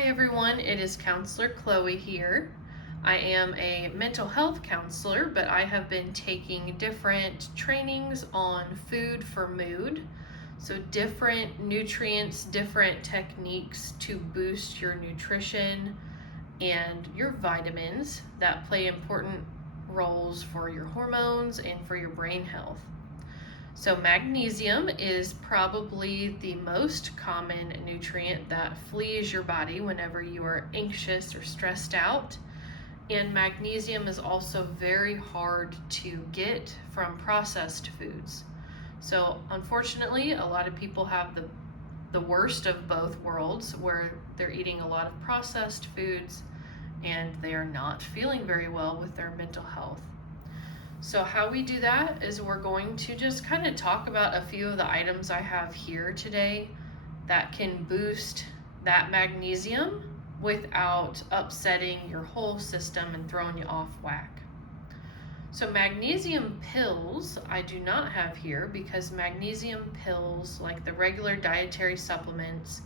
Hi everyone, it is Counselor Chloe here. I am a mental health counselor, but I have been taking different trainings on food for mood. So different nutrients, different techniques to boost your nutrition and your vitamins that play important roles for your hormones and for your brain health. So magnesium is probably the most common nutrient that flees your body whenever you are anxious or stressed out. And magnesium is also very hard to get from processed foods. So unfortunately, a lot of people have the worst of both worlds where they're eating a lot of processed foods and they are not feeling very well with their mental health. So how we do that is we're going to just kind of talk about a few of the items I have here today that can boost that magnesium without upsetting your whole system and throwing you off whack. So magnesium pills I do not have here because magnesium pills, like the regular dietary supplements,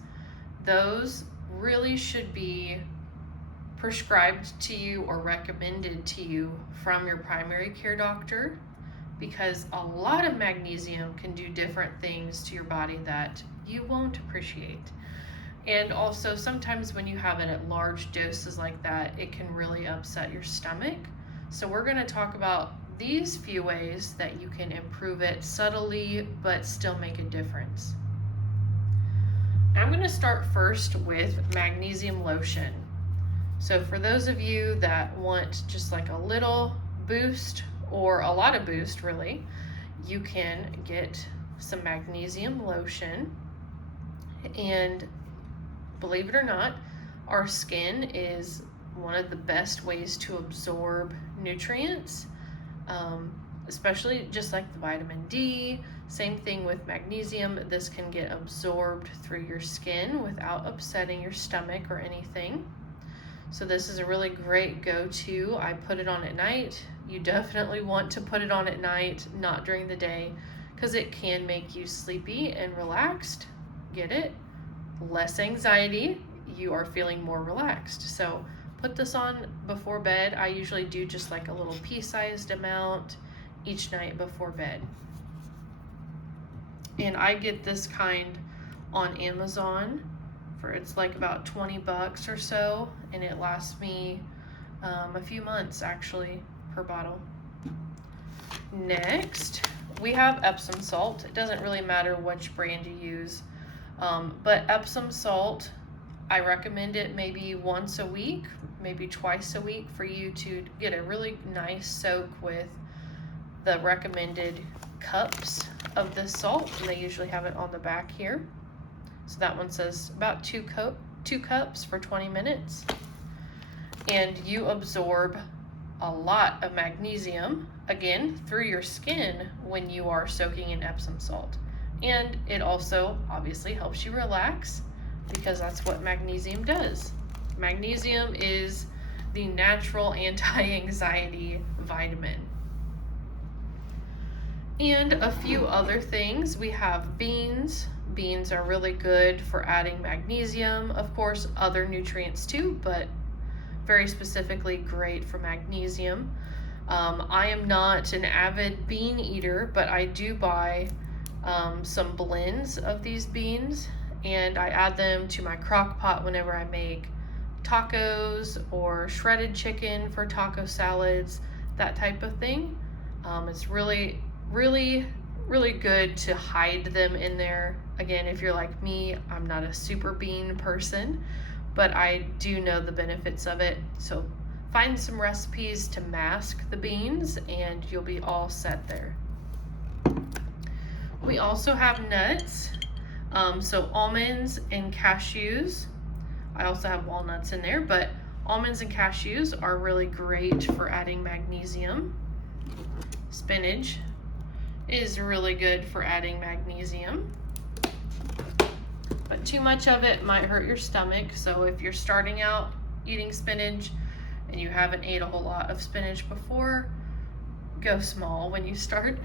those really should be prescribed to you or recommended to you from your primary care doctor, because a lot of magnesium can do different things to your body that you won't appreciate. And also sometimes when you have it at large doses like that, it can really upset your stomach. So we're going to talk about these few ways that you can improve it subtly but still make a difference. I'm going to start first with magnesium lotion. So for those of you that want just like a little boost or a lot of boost really, you can get some magnesium lotion. And believe it or not, our skin is one of the best ways to absorb nutrients, especially just like the vitamin D. Same thing with magnesium. This can get absorbed through your skin without upsetting your stomach or anything. So this is a really great go-to. I put it on at night. You definitely want to put it on at night, not during the day, because it can make you sleepy and relaxed. Get it? Less anxiety. You are feeling more relaxed. So put this on before bed. I usually do just like a little pea-sized amount each night before bed. And I get this kind on Amazon. It's like about 20 bucks or so, and it lasts me a few months actually per bottle. Next, we have Epsom salt. It doesn't really matter which brand you use, but Epsom salt, I recommend it maybe once a week, maybe twice a week, for you to get a really nice soak with the recommended cups of this salt, and they usually have it on the back here. So that one says about 2 cups for 20 minutes. And you absorb a lot of magnesium, again, through your skin when you are soaking in Epsom salt. And it also obviously helps you relax, because that's what magnesium does. Magnesium is the natural anti-anxiety vitamin. And a few other things. We have beans. Beans are really good for adding magnesium. Of course, other nutrients too, but very specifically great for magnesium. I am not an avid bean eater, but I do buy some blends of these beans, and I add them to my crock pot whenever I make tacos or shredded chicken for taco salads, that type of thing. It's really good to hide them in there. Again, if you're like me, I'm not a super bean person, but I do know the benefits of it. So find some recipes to mask the beans and you'll be all set there. We also have nuts, so almonds and cashews. I also have walnuts in there, but almonds and cashews are really great for adding magnesium. Spinach is really good for adding magnesium, but too much of it might hurt your stomach. So if you're starting out eating spinach and you haven't ate a whole lot of spinach before, go small when you start.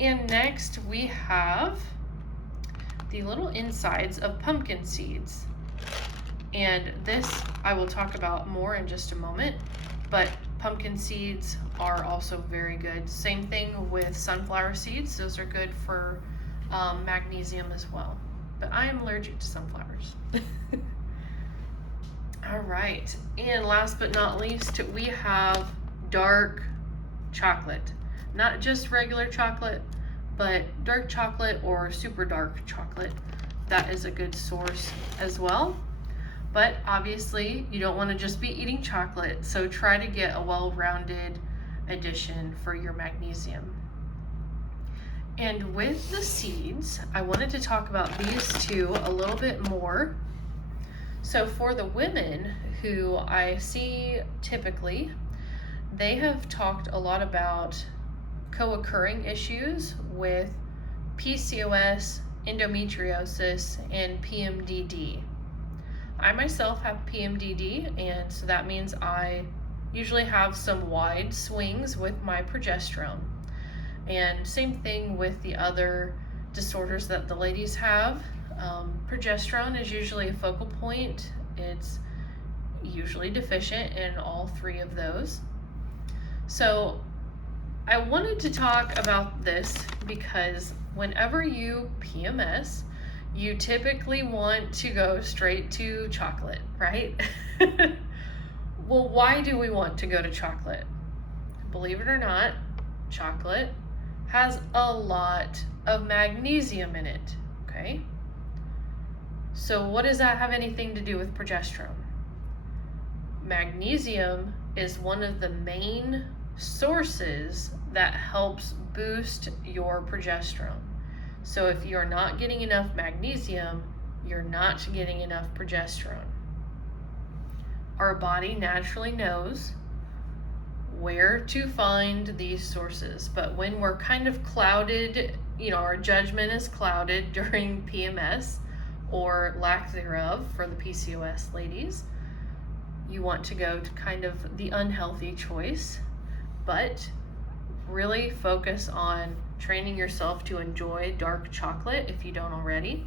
And next we have the little insides of pumpkin seeds. And this I will talk about more in just a moment, but pumpkin seeds are also very good. Same thing with sunflower seeds. Those are good for magnesium as well. But I am allergic to sunflowers. All right, and last but not least, we have dark chocolate. Not just regular chocolate, but dark chocolate or super dark chocolate. That is a good source as well. But obviously, you don't want to just be eating chocolate, so try to get a well-rounded addition for your magnesium. And with the seeds, I wanted to talk about these two a little bit more. So for the women who I see typically, they have talked a lot about co-occurring issues with PCOS, endometriosis, and PMDD. I myself have PMDD, and so that means I usually have some wide swings with my progesterone. And same thing with the other disorders that the ladies have. Progesterone is usually a focal point. It's usually deficient in all three of those. So I wanted to talk about this because whenever you PMS, you typically want to go straight to chocolate, right? Well, why do we want to go to chocolate? Believe it or not, chocolate has a lot of magnesium in it, okay? So what does that have anything to do with progesterone? Magnesium is one of the main sources that helps boost your progesterone. So if you're not getting enough magnesium, you're not getting enough progesterone. Our body naturally knows where to find these sources, but when we're kind of clouded, our judgment is clouded during PMS or lack thereof for the PCOS ladies, you want to go to kind of the unhealthy choice, but really focus on training yourself to enjoy dark chocolate if you don't already.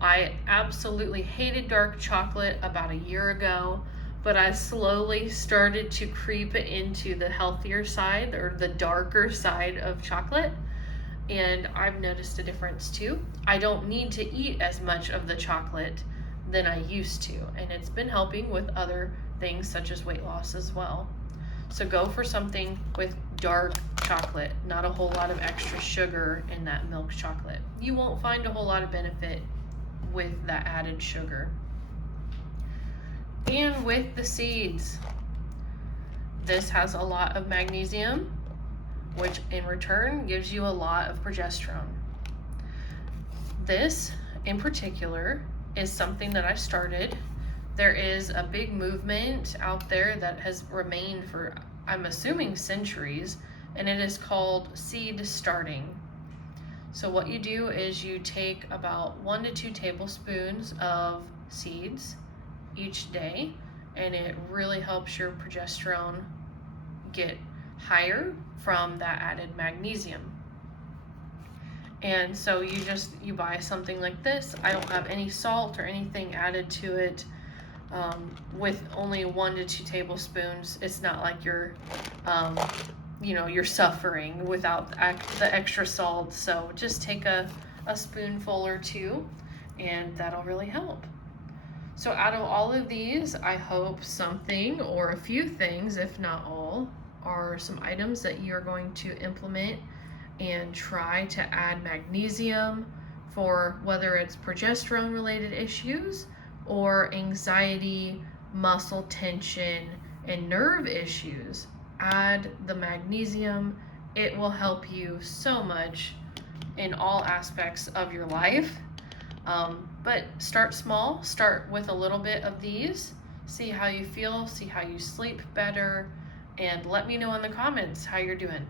I absolutely hated dark chocolate about a year ago, but I slowly started to creep into the healthier side or the darker side of chocolate, and I've noticed a difference too. I don't need to eat as much of the chocolate than I used to, and it's been helping with other things such as weight loss as well. So go for something with dark chocolate, not a whole lot of extra sugar in that milk chocolate. You won't find a whole lot of benefit with that added sugar. And with the seeds, this has a lot of magnesium, which in return gives you a lot of progesterone. This in particular is something that I started. There is a big movement out there that has remained for, I'm assuming, centuries, and it is called seed starting. So what you do is you take about 1 to 2 tablespoons of seeds each day, and it really helps your progesterone get higher from that added magnesium. And so you buy something like this. I don't have any salt or anything added to it. With only 1 to 2 tablespoons, it's not like you're suffering without the extra salt. So just take a spoonful or two, and that'll really help. So out of all of these, I hope something or a few things, if not all, are some items that you're going to implement and try to add magnesium for whether it's progesterone related issues or anxiety, muscle tension, and nerve issues. Add the magnesium. It will help you so much in all aspects of your life. But start small, start with a little bit of these, see how you feel, see how you sleep better, and let me know in the comments how you're doing.